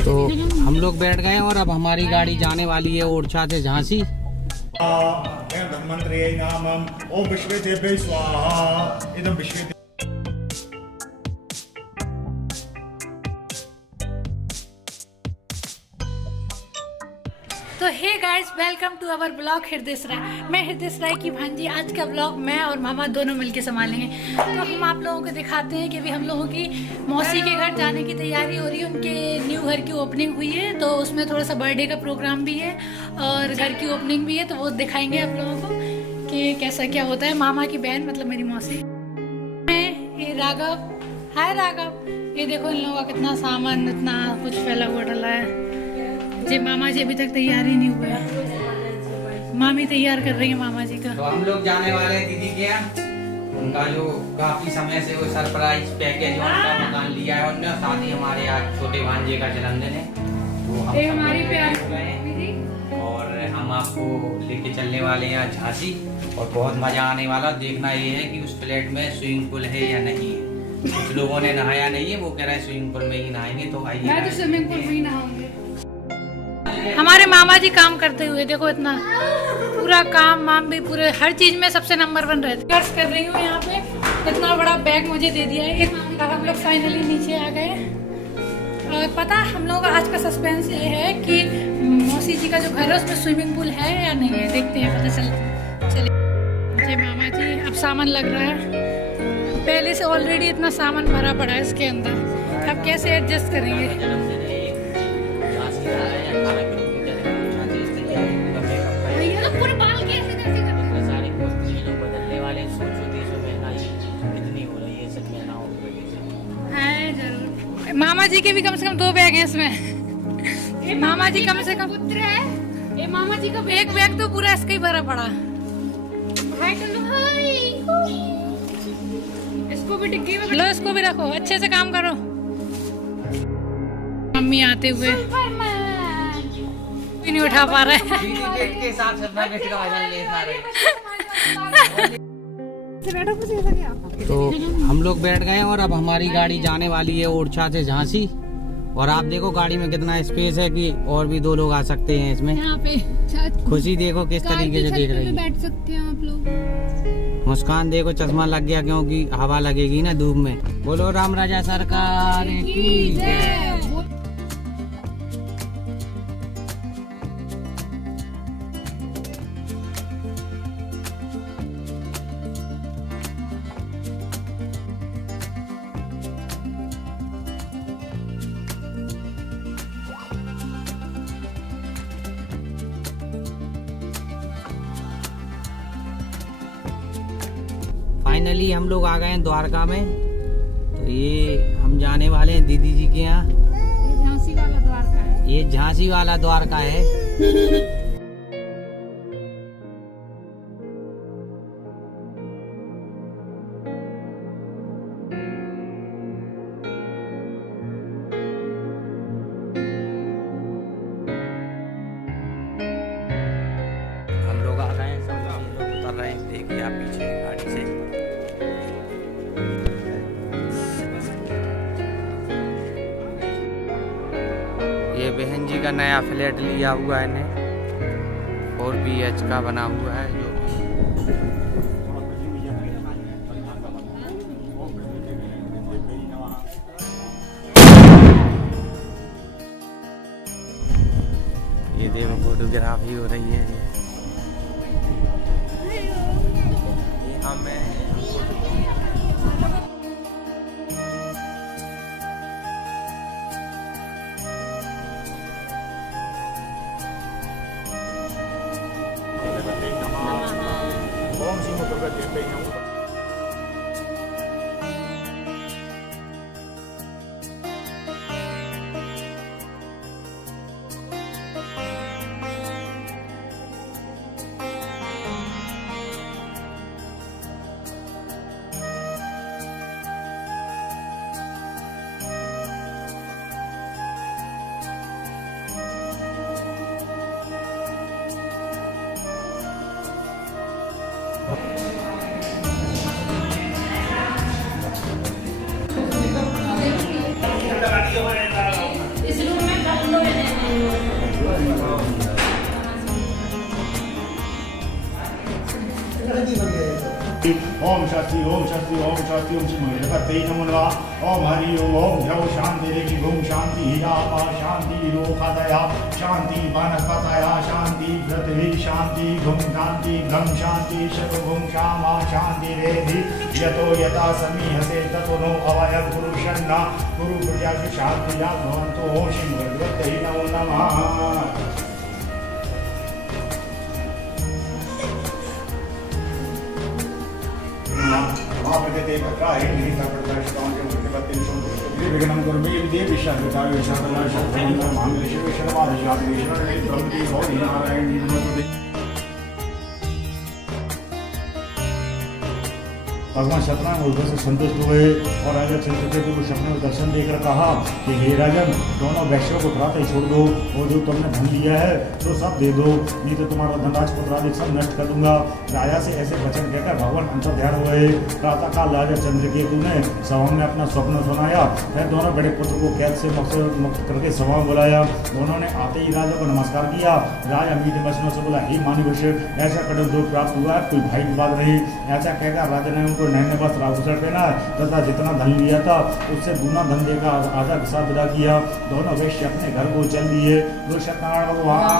तो हम लोग बैठ गए और अब हमारी गाड़ी जाने वाली है ओरछा से झांसी। धन्वंतरि नामम ओम विश्वेदेव्यै स्वाहा इदं विश्वे। तो hey guys, welcome to our blog Hriday Rai. मैं हृदय राय की भांजी। आज का ब्लॉग मैं और मामा दोनों मिलके संभालेंगे। तो हम आप लोगों को दिखाते हैं कि अभी हम लोगों की मौसी के घर जाने की तैयारी हो रही है। उनके न्यू घर की ओपनिंग हुई है, तो उसमें थोड़ा सा बर्थडे का प्रोग्राम भी है और घर की ओपनिंग भी है, तो वो दिखाएंगे आप लोगों को कि कैसा क्या होता है। मामा की बहन मतलब मेरी मौसी है, ये राघव। हाय राघव। ये देखो इन लोगों का कितना सामान, इतना कुछ फैला हुआ डला है। जी मामा जी अभी तक तैयार ही नहीं हुए, मामी तैयार कर रही है मामा जी का। तो हम लोग जाने वाले हैं दीदी के यहाँ। उनका जो काफी समय से वो सरप्राइज पैकेज उनका मकान लिया है उन्होंने, साथ ही हमारे आज छोटे भांजे का जन्मदिन है, वो हम हमारी प्यार और हम आपको लेके चलने वाले हैं आज झांसी। और बहुत मजा आने वाला। देखना ये है कि उस फ्लैट में स्विमिंग पूल है या नहीं है। कुछ लोगों ने नहाया नहीं है, वो कह रहे हैं स्विमिंग पूल में ही नहाएंगे। तो आइए, मैं तो स्विमिंग पूल में ही नहाऊंगी। हमारे मामा जी काम करते हुए देखो, इतना पूरा काम वाम भी पूरे हर चीज में सबसे नंबर 1 रहते। कर्ज कर रही हूँ यहाँ पे। इतना बड़ा बैग मुझे दे दिया है। हम लोग फाइनली नीचे आ गए। और पता हम लोगों का आज का सस्पेंस ये है कि मौसी जी का जो घर है उसमें स्विमिंग पूल है या नहीं है। देखते हैं, पता चले। जी मामा जी, अब सामान लग रहा है। पहले से ऑलरेडी इतना सामान भरा पड़ा है इसके अंदर, अब कैसे एडजस्ट करेंगे। पूरे बाल कैसे सारे बदलने वाले। सोचो देशों में महंगाई इतनी हो रही है, सब महंगाओं की वजह से है। जरूर मामा जी के भी कम से कम 2 बैग हैं इसमें। मामा जी कम से कम पुत्र है। ये मामा जी का एक बैग तो पूरा इसका ही भरा पड़ा। इसको भी डिग्गी में लो, इसको भी रखो, अच्छे से काम करो। मम्मी आते हुए भी नहीं उठा पा रहे हैं। तो हम लोग बैठ गए और अब हमारी गाड़ी जाने वाली है ओरछा से झांसी। और आप देखो गाड़ी में कितना स्पेस है कि और भी 2 लोग आ सकते हैं इसमें। यहाँ पे खुशी देखो किस तरीके से देख रही है। बैठ सकते हैं आप लोग। मुस्कान देखो चश्मा लग गया क्योंकि हवा लगेगी ना धूप में। बोलो राम राजा सरकार की जय। फाइनली हम लोग आ गए हैं द्वारका में। तो ये हम जाने वाले हैं दीदी जी के यहाँ। झांसी वाला द्वारका है। ये झांसी वाला द्वारका है। हम लोग आ गए हैं, सब लोग उतर रहे हैं। देखिए आप पीछे गाड़ी से। ये बहन जी का नया फ्लैट लिया हुआ है ने, 4 BH का बना हुआ है। जो ये देखो फोटोग्राफी हो रही है। ये हमें ओम सिंह दुर्गा देवते नमः। ओम शास्त्री ओम शास्त्री ओम शास्त्री ओम श्री महेश्वरी नमो नमः। ओम हरि ओम ह्यौ शांति रेखि ओम शांति हीरापा शांति रोखादया शांति बाणकतया शांति पृथ्वी शांति घुम शांति घम शांति शतुभुम श्यामा शांति रेधि यतो यथा समीहसे ततो नो अवय पुरुषन्ना गुरु प्रजा शांति या भवन्तो ओम श्री भगवते नमो नमः। आपके पत्राहे निहिता प्रदर्शकां के मुख्य पत्नी सुन विघ्नं कुर्मे देवी शांताय शांताय शांताय मांगलेश्वर शर्मा शांतेश्वर ब्रह्मदेव गौरी नारायण नमोस्तुते। भगवान सत्यनारायण उद्धव से संतुष्ट हुए और राजा चंद्रकेतु को सपने में दर्शन देकर कहा कि हे राजन, दोनों वैश्यों को प्रातः ही छोड़ दो और जो तुमने धन लिया है तो सब दे दो, नहीं तो तुम्हारा धनराज पुत्रादि सब नष्ट कर दूंगा। राजा से ऐसे वचन कहकर भगवान अंतर्ध्यान हुए। प्रातःकाल राजा चंद्रकेतु ने सभा में अपना स्वप्न सुनाया। फिर दोनों बड़े पुत्र को कैद से मुक्त करके सभा में बुलाया। दोनों ने आते ही राजा को नमस्कार किया। राजा मीठे वचनों से बोला, हे मानवश, ऐसा कठोर दुख प्राप्त हुआ है, कोई भाई विवाद नहीं। ऐसा कहकर राजा ने उनको नए वस्त्र आभूषण पहना तथा जितना धन लिया था उससे दूना धन देकर आधा के साथ विदा किया। दोनों वैश्य अपने घर को चल दिए। सत्यनारायण भगवान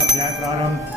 अध्याय प्रारंभ।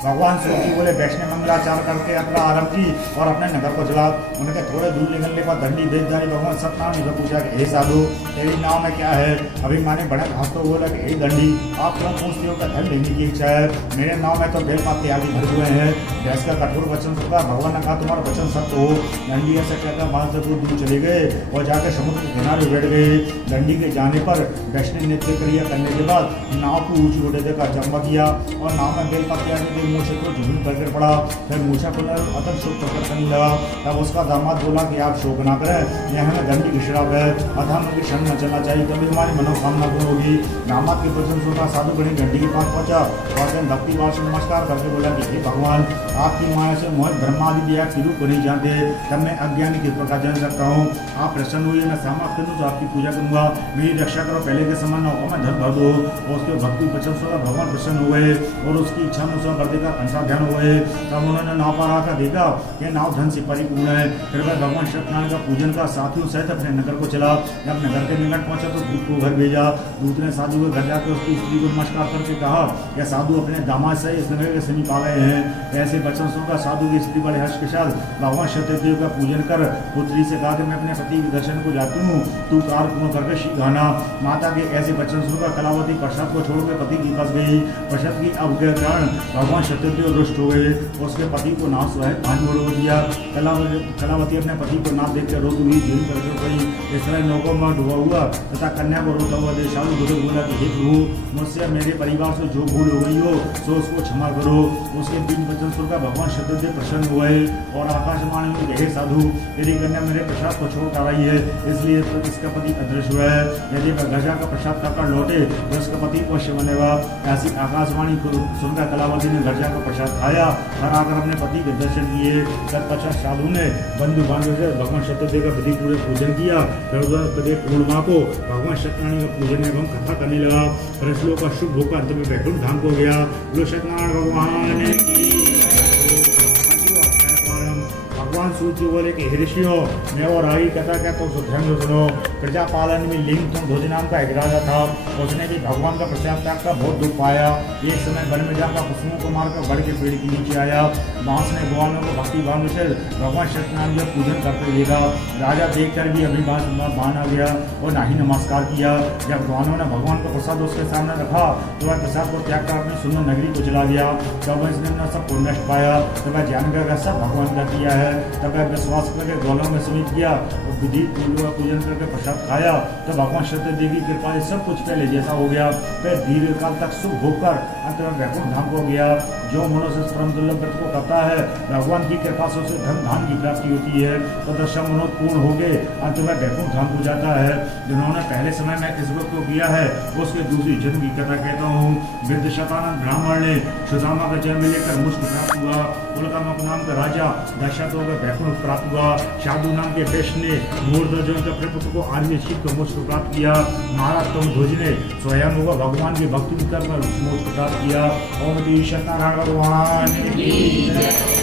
भगवान शिव जी बोले, वैष्णव मंगलाचार करके यात्रा आरंभ की और अपने नगर को चला। उनके थोड़े दूर निकलने पर दंडी वेदधारी भगवान सत्यनारायण से पूछा कि हे साधु, तेरी नाम में क्या है? अभिमानी बड़ा घासते बोला कि हे दंडी, आप क्यों पूछते हो? का धन लेने की इच्छा है? मेरे नाम में तो बेलपाती आदि भर हुए हैं। भैंस का कठोर वचन सुनकर भगवान ने कहा, तुम्हारा वचन सत्य हो। दंडी ऐसा कहकर वहां से दूर चले गए और जाकर समुद्र के किनारे बैठ गए। दंडी के जाने पर वैष्णव नृत्य क्रिया करने के बाद नाव को ऊंची उड़े देकर जम्मा किया और नाव में बेलपाती आदि मूछे को झुंझुन करके पड़ा। फिर मूछा को अतल शोक प्रकट करने लगा। तब उसका दामाद बोला कि आप शोक ना करें, यह हमें दंडी की श्राप है, अतः हमें क्षण न चलना चाहिए, तभी हमारी मनोकामना पूर्ण होगी। दामाद के वचन सुनकर साधु गणी दंडी के पास पहुंचा और भक्ति भाव से नमस्कार करके बोला कि हे भगवान, आपकी माया से मोहित ब्रह्मादि दिया के रूप को नहीं जानते, तब मैं अज्ञानी की प्रकार जान सकता हूँ। आप प्रसन्न हुए, मैं समाप्त करूँ तो आपकी पूजा करूंगा, मेरी रक्षा करो, पहले के समान न हो, मैं धन भर दो। और उसके भक्ति वचन सुनकर भगवान प्रसन्न हुए और उसकी इच्छा अनुसार कर देकर ध्यान हुए। तब उन्होंने नाव पर आकर देखा कि नाव धन से परिपूर्ण है। फिर वह भगवान सत्यनारायण का पूजन का साथियों सहित अपने नगर को चला। जब नगर के निकट पहुंचा तो दूत को घर भेजा। दूत ने साधु के घर जाकर उसकी स्त्री को नमस्कार करके कहा कि साधु अपने दामाद से इस नगर के समीप आ गए हैं। ऐसे वचन सुनकर साधु की स्त्री बड़े हर्ष के साथ भगवान सत्यदेव का पूजन कर पुत्री से कहा कि मैं अपने पति के दर्शन को जाती हूँ, तू कार पूर्ण करके शीघ्र आना। माता के ऐसे वचन सुनकर कलावती प्रसाद को छोड़कर पति की पास गई। प्रसाद की अवज्ञा के कारण भगवान सत्यदेव रुष्ट हो गए। उसके पति को नाश हुआ है, पानी उड़ दिया। कलावती अपने पति को नाश देखकर रोती हुई धीरे करके गई। इस तरह नौकों में डूबा हुआ तथा कन्या को रोता हुआ देख साधु बुजुर्ग बोला कि हे प्रभु, मुझसे मेरे परिवार से जो भूल हो गई हो सो उसको क्षमा करो। उसके तीन वचन सुनकर भगवान सत्यदेव प्रसन्न हुए और आकाशवाणी में हे साधु, तेरी कन्या मेरे प्रसाद को छोड़ कर आई है, इसलिए तो इसका पति अदृश्य हुआ है। यदि वह गजा का प्रसाद खाकर लौटे तो उसका पति अवश्य बनेगा। ऐसी आकाशवाणी को सुनकर कलावती ने गजा का प्रसाद खाया और आकर अपने पति के दर्शन किए। तत्पश्चात साधु ने बंधु बांधव से भगवान सत्यदेव का विधि पूर्वक पूजन किया। प्रत्येक पूर्णिमा को भगवान सत्यनारायण का पूजन एवं कथा करने लगा। और इस लोक का शुभ होकर अंत में वैकुंठ धाम को गया। बोलो सत्यनारायण भगवान की। भगवान सूर्य बोले कि ऋषियों, मैं और आगे कथा क्या तो ध्यान सुनो। प्रजापालन में लिंग तुम ध्वज नाम का एक राजा था। उसने भी भगवान का प्रसाद त्याग का बहुत दुख पाया। एक समय वन में जाकर पशुओं को मारकर बड़ के पेड़ के नीचे आया। बांस ने ग्वालों को भक्ति भाव से भगवान सत्यनारायण का पूजन करते देखा। राजा देखकर भी अभी बान आ गया और ना ही नमस्कार किया। जब ग्वालों ने भगवान का प्रसाद उसके सामने रखा तो वह प्रसाद को त्याग कर अपनी सुंदर नगरी को चला गया। तब इसने अपना सब पुण्य नष्ट पाया। तो वह जान गया सब भगवान का किया है। तब वह विश्वास करके ग्वालों में समीप किया और विधि पूजन करके प्रसाद खाया। तो भगवान सत्यदेव की कृपा से सब कुछ पहले जैसा हो गया। फिर दीर्घ काल तक सुख भोगकर अंत में वैकुंठ धाम को गया। जो मनुष्य परम दुर्लभ व्रत को करता है भगवान की कृपा से उसे धन धाम की प्राप्ति होती है। तो दशम मनोरथ पूर्ण हो गए, अंत में वैकुंठ धाम को जाता है। जिन्होंने पहले समय में इस व्रत को किया है उसके दूसरी जन्म की कथा कहता हूँ। वृद्ध शतानंद ब्राह्मण ने सुदामा का जन्म लेकर मुझको प्राप्त हुआ। उल्कामुख नाम का राजा दशरथ को वैकुंठ प्राप्त हुआ। शादू नाम के वैश्य ने मूर्धजन का प्रपुत्र को आर्य शीत को मोक्ष प्राप्त किया। महाराज तुम ध्वज ने स्वयं भगवान की भक्ति कर मोक्ष प्राप्त किया। ओम सत्यनारायण भगवान की जय।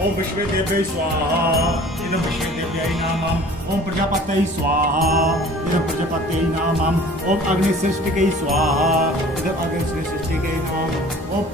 ओम विश्वेदेव्यै स्वाहा इदं विश्वेदेव्यै नमः। ओम प्रजापतये स्वाहा इदं प्रजापतये नमः। ओम अग्निसृष्टिकै स्वाहा इदं अग्निसृष्टिकै नमः। ओम